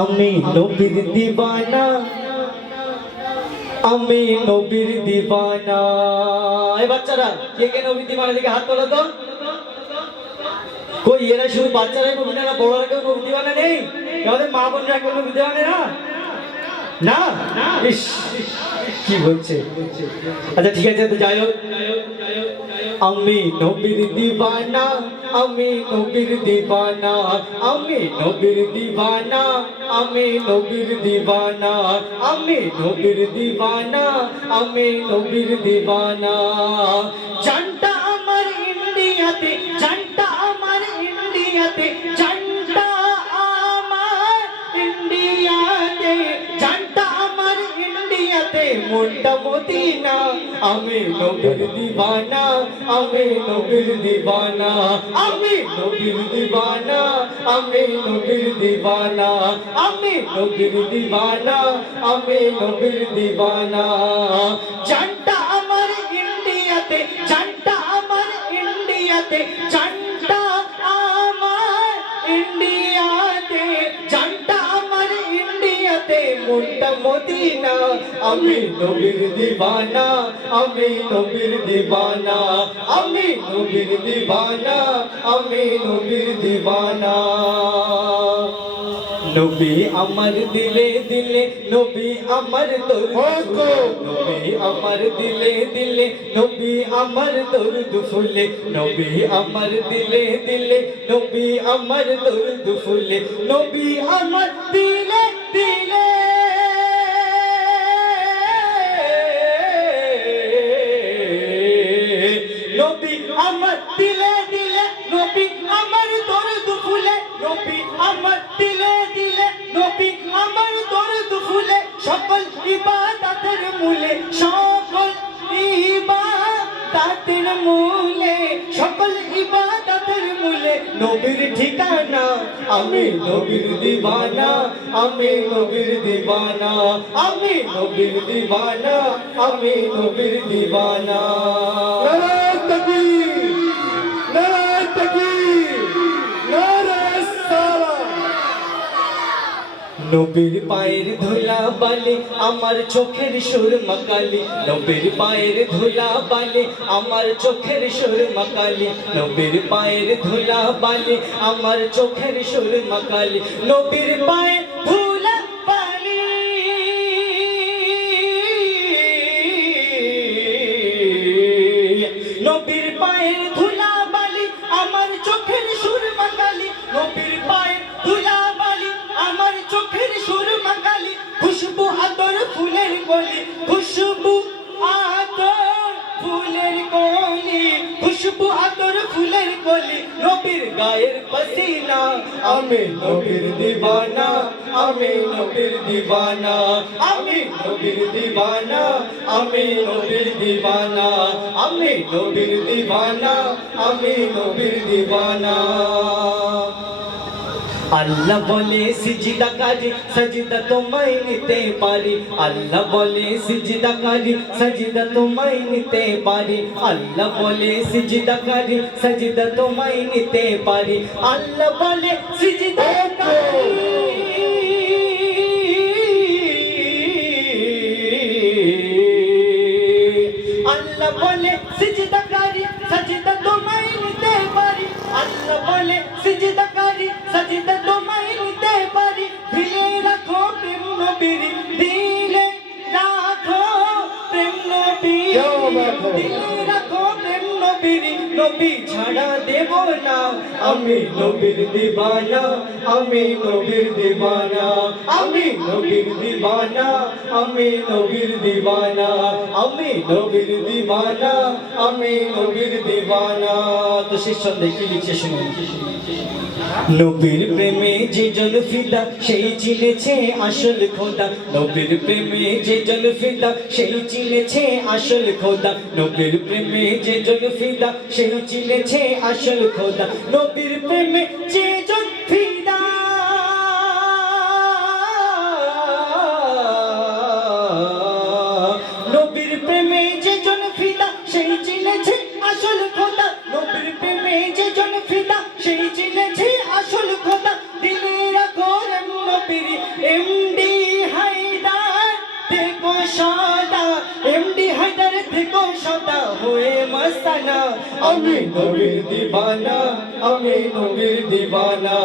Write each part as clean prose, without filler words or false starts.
আমি নবীর দিবানা, আমি নবীর দিবানা। এই বাচ্চারা কে কে নবীর দিবানা দিকে হাত তোলো তো। কই এরা শুধু বাচ্চারাই নবী না, বড়রা কেউ নবীর দিবানা নেই? আমাদের মা বোনরা কেউ নবীর দিবানা না? না, ইস কি বলছে। আচ্ছা ঠিক আছে, তো যাই হোক, আমি নবীর দিবানা, আমি নবীর দিবানা, আমি নবীর দিবানা, আমি নবীর দিবানা, আমি নবীর দিবানা, আমি নবীর দিবানা। জানটা আমার ইন্ডিয়াতে, জানটা আমার ইন্ডিয়াতে, জানটা আমার ইন্ডিয়াতে, জানটা আমার ইন্ডিয়াতে, মনটা মদিনা। আমি নবীর দিবানা, আমি নবীর দিবানা, আমি নবীর দিবানা, আমি নবীর দিবানা, আমি নবীর দিবানা, আমি নবীর দিবানা। জানটা আমার ইন্ডিয়াতে, জানটা আমার ইন্ডিয়াতে, জানটা আমার ইন্ডিয়াতে, জানটা আমার ইন্ডিয়াতে, মনটা মদিনা। আমি নবীর দিবানা, আমি নবীর দিবানা, আমি নবীর দিবানা, আমি নবীর দিবানা। নবী আমার দিলে দিলে, নবী আমার দরুদ, নবী আমার দিলে দিলে, নবী আমার দরুদ ফুলে, নবী আমার দিলে দিলে, নবী আমার দরুদ ফুলে, নবী আমার দিলে দিলে, নবী আমার দিলে দিলে, নবী আমার দরুদ ফুলে, নবী আমার দিলে দিলে, নবী আমার দরুদ ফুলে। সকল ইবাদতের মূলে, সকল ইবাদতের মূলে, সকল ইবাদতের মূলে নবীর ঠিকানা। আমি নবীর দিবানা, আমি নবীর দিবানা, আমি নবীর দিবানা, আমি নবীর দিবানা। নারায়ে তাকবীর, নারায়ে তাকবীর, নারায়ে সালাম। নবীর পায়ের ধুলা বালি আমার চোখের সুরমা কালি, নবীর পায়ের ধুলা বালি আমার চোখের সুরমা কালি, নবীর পায়ের ধুলা বালি আমার চোখের সুরমা কালি, নবীর পায়ের ধুলা বালি, নবীর পায়ের ধুলা বালি আমার চোখের সুরমা কালি, নবীর পায়ের ধুলা বালি আমার চোখের সুরমা কালি। খুশবু আতর ফুলের গলি, খুশবু আতর ফুলের গলি, খুশবু আতর ফুলের গলি, নবীর গায়ের পসিনা। আমি নবীর দিবানা, আমি নবীর দিবানা, আমি নবীর দিবানা, আমি নবীর দিবানা, আমি নবীর দিবানা, আমি নবীর দিবানা। আল্লাহ বলে সিজদা করি, সজদা তোমায় নিতে পারি, আল্লাহ বলে সিজদা করি, সজদা তোমায় নিতে পারি, আল্লাহ বলে সিজদা করি, সজদা তোমায় নিতে পারি, আল্লাহ বলে সিজদা করি, আল্লাহ বলে সিজদা করি, সজদা তোমায় নিতে পারি, আল্লাহ বলে সিজদা করি, সজদা তোমায় নিতে পারি। দিলে রাখো প্রেম নবীর, দিলে রাখো প্রেম নবীর, দিলে রাখো প্রেম নবীর, নবী ছাড়া দেব না। আমি নবীর দিবানা, আমি নবীর দিবানা, আমি নবীর দিবানা, আমি নবীর দিবানা, আমি নবীর দিবানা, আমি নবীর দিবানা। তো শেষ সন্ধ্যায় কি লিখছে শুনুন। নবীর প্রেমে যে জন ফিদা সেই চিনেছে আসল খোদা, নবীর প্রেমে যে জন ফিদা সেই চিনেছে আসল খোদা, নবীর প্রেমে যে জন ফিদা সেই চিনেছে আসল খোদা, নবীর প্রেমে যে জন ফিদা, নবীর প্রেমে যে জন ফিদা সেই চিনেছে আসল খোদা, নবীর প্রেমে যে জন ফিদা সেই চিনেছে আসল খোদা। দিলে রাখো রে নবীর আমি নবীর দিওয়ানা আমি নবীর দিওয়ানা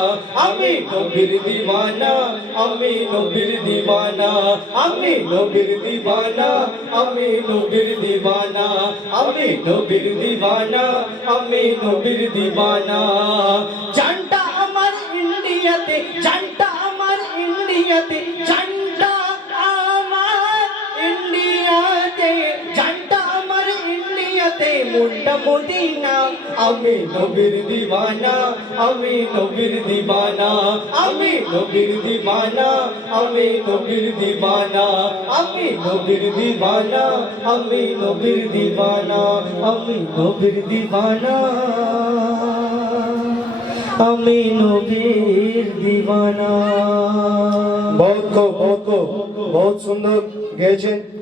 আমি নবীর দিওয়ানা আমি নবীর দিওয়ানা আমি নবীর দিওয়ানা আমি নবীর দিওয়ানা আমি নবীর দিওয়ানা আমি নবীর দিওয়ানা জানটা আমার ইন্ডিয়াতে জানটা আমার ইন্ডিয়াতে জানটা আমার ইন্ডিয়াতে জানটা আমার ইন্ডিয়াতে মুন্ডা মদিনা আমি নবীর দিওয়ানা আমি নবীর দিওয়ানা আমি নবীর দিওয়ানা আমি নবীর দিওয়ানা আমি নবীর দিওয়ানা আমি নবীর দিওয়ানা আমি নবীর দিওয়ানা আমি নবীর দিওয়ানা। बहुत सुंदर गए